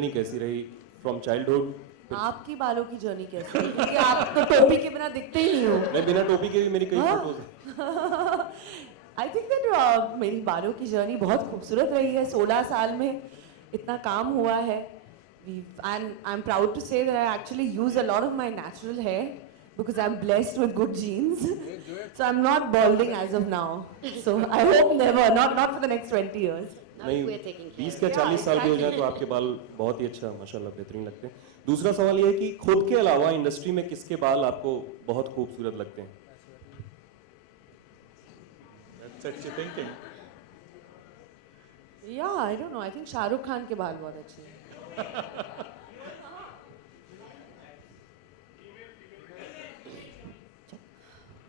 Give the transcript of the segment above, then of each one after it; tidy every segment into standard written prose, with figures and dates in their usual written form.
Journey कैसी रही from childhood? आपकी बालों की जर्नी कैसी है? क्योंकि आप तो टोपी के बिना दिखते ही नहीं हो। मैं बिना टोपी के भी मेरी कई हाँ? फोटोज हैं। आई थिंक दैट मेरी बालों की जर्नी बहुत खूबसूरत रही है। 16 साल में इतना काम हुआ है। And I'm proud to say that I actually use a lot of my natural hair because I'm blessed with good genes. So I'm not balding as of now. So I hope never, not for the next 20 years. नहीं, we're taking care 20 of का it. 40 साल भी हो जाए exactly. तो आपके बाल बहुत ही अच्छा माशाल्लाह बेहतरीन लगते हैं। दूसरा सवाल ये है कि खुद के अलावा इंडस्ट्री में किसके बाल आपको बहुत खूबसूरत लगते हैं? That sets you thinking. Yeah, I don't know. I think Shahrukh Khan के बाल बहुत अच्छे हैं.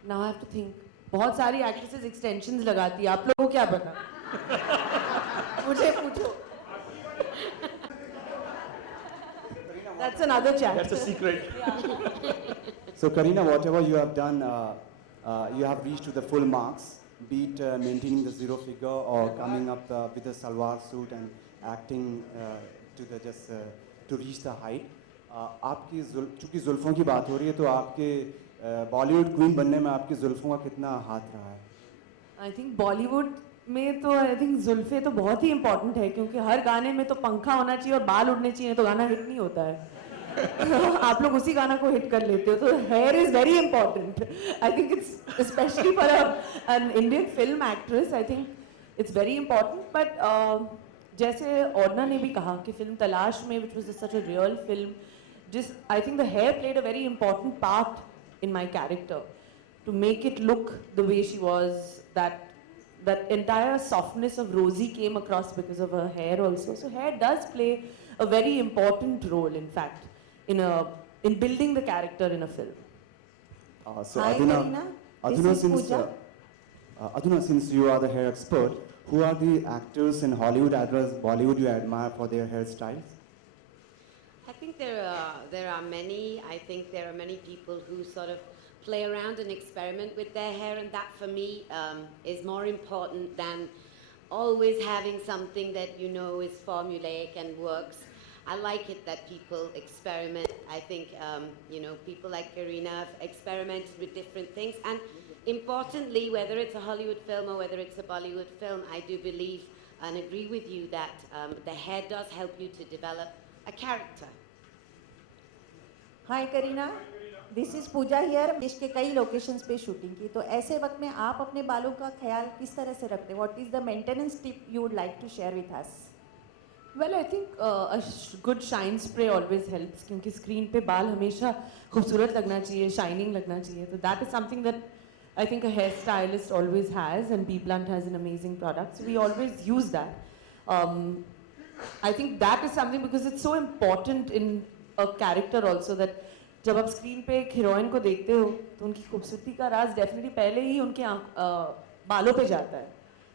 Now I have to think. बहुत सारी एक्ट्रेसेस एक्सटेंशंस लगाती है. आप लोगों को क्या पता? मुझे पूछो. That's another chat. That's a secret. So Kareena, whatever you have done, you have reached to the full marks, be it maintaining the zero figure or coming up with a salwar suit and acting to the to reach the height. आपकी चूँकि जुल्फ़ों की बात हो रही है तो आपके Bollywood queen बनने में आपकी जुल्फ़ों का कितना हाथ रहा है? आई थिंक बॉलीवुड में तो आई थिंक जुल्फे तो बहुत ही इंपॉर्टेंट है क्योंकि हर गाने में तो पंखा होना चाहिए और बाल उड़ने चाहिए तो गाना हिट नहीं होता है. आप लोग उसी गाना को हिट कर लेते हो तो hair is very important. I think it's specially for an Indian film actress I think it's very important. But जैसे ओडना ने भी कहा कि फिल्म तलाश में which was such a real film जिस I think the hair played a very important part in my character to make it look the way she was. That entire softness of Rosie came across because of her hair also. So hair does play a very important role, in fact, in building the character in a film. So Hi, Kareena. This is Pooja. Aduna, since you are the hair expert, who are the actors in Hollywood as well as Bollywood you admire for their hairstyles? I think there are many. I think there are many people who sort of play around and experiment with their hair, and that for me is more important than always having something that you know is formulaic and works. I like it that people experiment. I think people like Kareena have experimented with different things, and importantly, whether it's a Hollywood film or whether it's a Bollywood film, I do believe and agree with you that the hair does help you to develop a character. Hi Kareena, this is Pooja here. देश के कई locations पे shooting की, तो ऐसे वक्त में आप अपने बालों का ख्याल किस तरह से रखते हैं? What is the maintenance tip you would like to share with us? Well, I think a good shine spray always helps क्योंकि स्क्रीन पे बाल हमेशा खूबसूरत लगना चाहिए, शाइनिंग लगना चाहिए. तो that is something that I think a hair stylist always has, and B Blunt has an amazing product, so we always use that. I think that is something because it's so important in a character also that जब आप screen पे एक heroine को देखते हो तो उनकी खूबसूरती का राज डेफिनेटली पहले ही उनके बालों पे जाता है.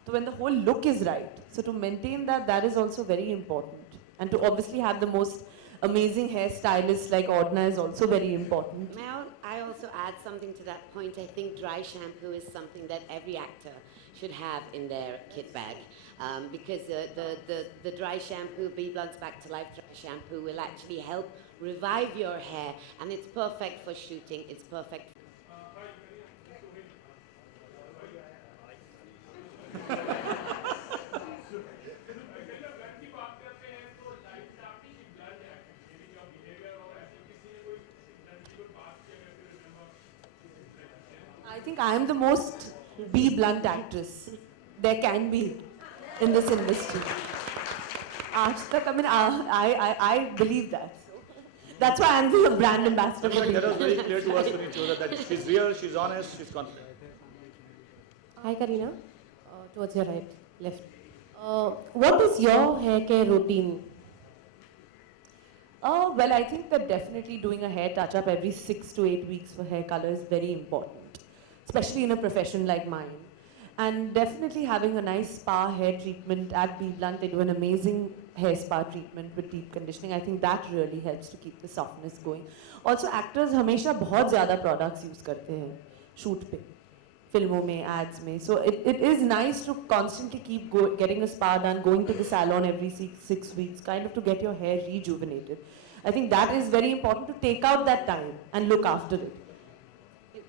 So when the whole look is right, so to maintain that is also very important, and to obviously have the most amazing hairstylists like Oddna is also very important. May I also add something to that point? I think dry shampoo is something that every actor should have in their kit bag, because the dry shampoo, B Blunt's Back to Life dry shampoo, will actually help revive your hair, and it's perfect for shooting. It's perfect. I think I am the most B Blunt actress there can be in this industry. Aaj tak, I mean, I believe that. That's why I'm the brand ambassador for B That was Blunt. very clear to us when you chose her that she's real, she's honest, she's confident. Hi Kareena, towards your right, left. What is your hair care routine? Well, I think that definitely doing a hair touch-up every 6 to 8 weeks for hair color is very important, especially in a profession like mine. And definitely having a nice spa hair treatment at B Blunt. They do an amazing hair spa treatment with deep conditioning. I think that really helps to keep the softness going. Also, actors हमेशा बहुत ज़्यादा products use करते हैं shoot पे. filmon mein, ads mein. So it is nice to constantly keep getting a spa done, going to the salon every 6 weeks, kind of to get your hair rejuvenated. I think that is very important, to take out that time and look after it.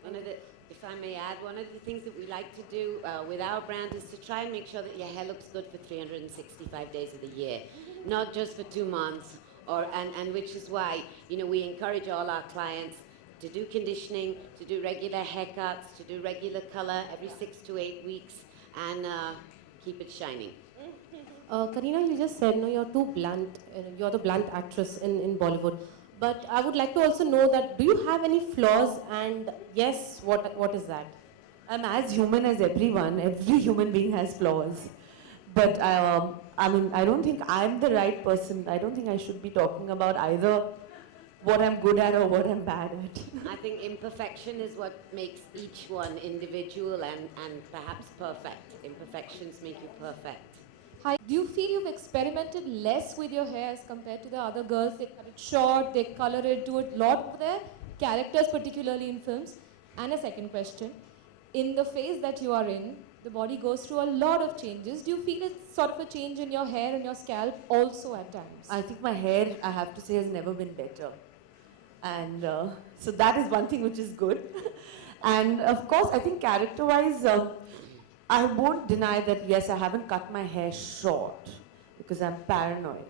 One of the, if I may add, one of the things that we like to do with our brand is to try and make sure that your hair looks good for 365 days of the year, not just for 2 months. And which is why, you know, we encourage all our clients to do conditioning, to do regular haircuts, to do regular color every 6 to 8 weeks, and keep it shining. Kareena, you just said, no, you're too blunt. You're the blunt actress in Bollywood. But I would like to also know that, do you have any flaws? And yes, what is that? I'm as human as everyone. Every human being has flaws. But I mean, I don't think I'm the right person. I don't think I should be talking about either what I'm good at or what I'm bad at. I think imperfection is what makes each one individual and perhaps perfect. Imperfections make you perfect. Hi, do you feel you've experimented less with your hair as compared to the other girls? They cut it short, they color it, do a lot with their characters, particularly in films. And a second question, in the phase that you are in, the body goes through a lot of changes. Do you feel it's sort of a change in your hair and your scalp also at times? I think my hair, I have to say, has never been better. And so that is one thing which is good. And of course, I think character-wise, I won't deny that, yes, I haven't cut my hair short because I'm paranoid.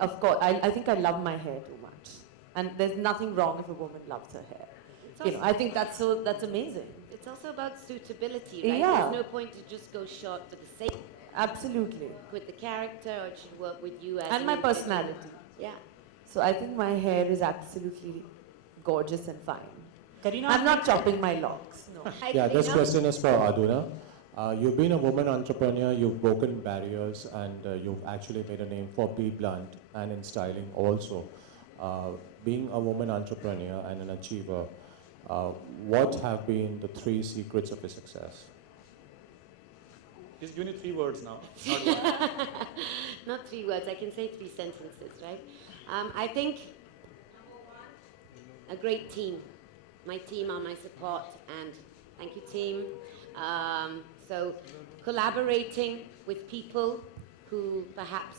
Of course, I think I love my hair too much. And there's nothing wrong if a woman loves her hair. You know, I think that's amazing. It's also about suitability, right? Yeah. There's no point to just go short for the sake Absolutely. with the character, or it should work with you as And an my individual. personality. Yeah. So I think my hair is absolutely gorgeous and fine. Kareena, I'm not chopping my locks, no. Hi, Yeah, this Kareena. question is for Aduna. You've been a woman entrepreneur, you've broken barriers, and you've actually made a name for Be Blunt and in styling also. Being a woman entrepreneur and an achiever, what have been the 3 secrets of your success? He's given you 3 words now, not one. Not 3 words, I can say 3 sentences, right? I think a great team. My team are my support, and thank you, team. So collaborating with people who perhaps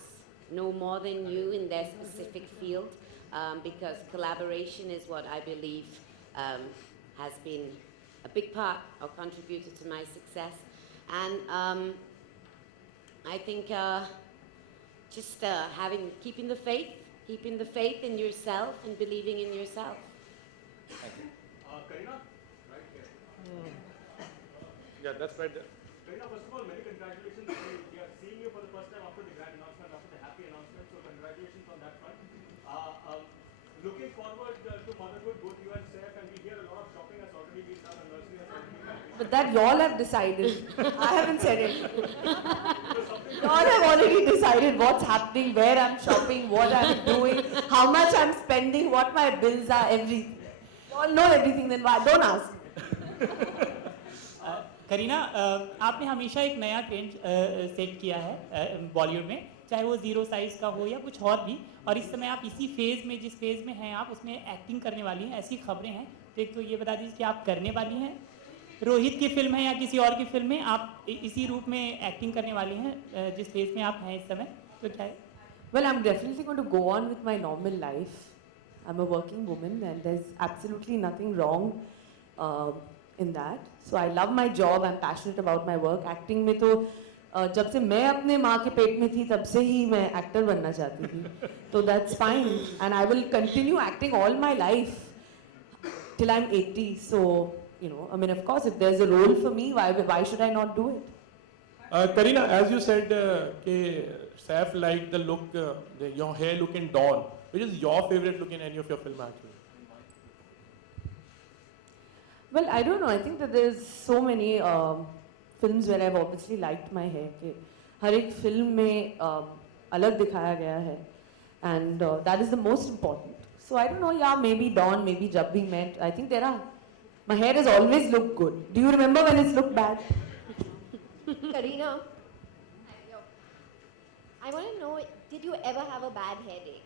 know more than you in their specific field, because collaboration is what I believe has been a big part or contributed to my success. And I think just keeping the faith in yourself and believing in yourself. Kareena, right here. Yeah, that's right there. Kareena, first of all, many congratulations. We are seeing you for the first time after the grand announcement, after the happy announcement. So congratulations on that front. Looking forward to motherhood, both you and Saif, and we hear a lot of shopping has already been done and nursery has already been done. But that y'all have decided. I haven't said it. Y'all have already decided what's happening, where I'm shopping, what I'm doing, how much I'm spending, what my bills are, everything. Y'all know everything, then why? Don't ask. Kareena, आपने हमेशा एक नया trend set किया है बॉलीवुड में, चाहे वो 0 size का हो या कुछ और भी, और इस समय आप इसी फेज में, जिस फेज में हैं आप, उसमें एक्टिंग करने वाली हैं, ऐसी खबरें हैं। तो एक तो ये बता दीजिए कि आप करने वाली हैं, रोहित की फिल्म है या किसी और की फिल्म में आप इसी रूप में एक्टिंग करने वाली हैं जिस फेज में आप हैं इस समय, तो क्या है? Well, I'm definitely going to go on with my normal life. I'm a working woman and there's absolutely nothing wrong in that. So I love my job, I'm passionate about my work. Acting में तो जब से मैं अपने माँ के पेट में थी तब से ही मैं एक्टर बनना चाहती थी. So that's fine and I will continue acting all my life till I'm 80. So, you know, I mean, of course, if there's a role for me, why should I not do it? Kareena, as you said, Saif liked the look, your hair look in Dawn. Which is your favorite look in any of your film actually? Well, I don't know. I think that there's so many films where I've obviously liked my hair. कि हर एक film में अलग दिखाया गया है, and that is the most important. So I don't know. Yeah, maybe Dawn, maybe Jab We Met. I think my hair has always looked good. Do you remember when it's looked bad? Kareena, I want to know, did you ever have a bad headache?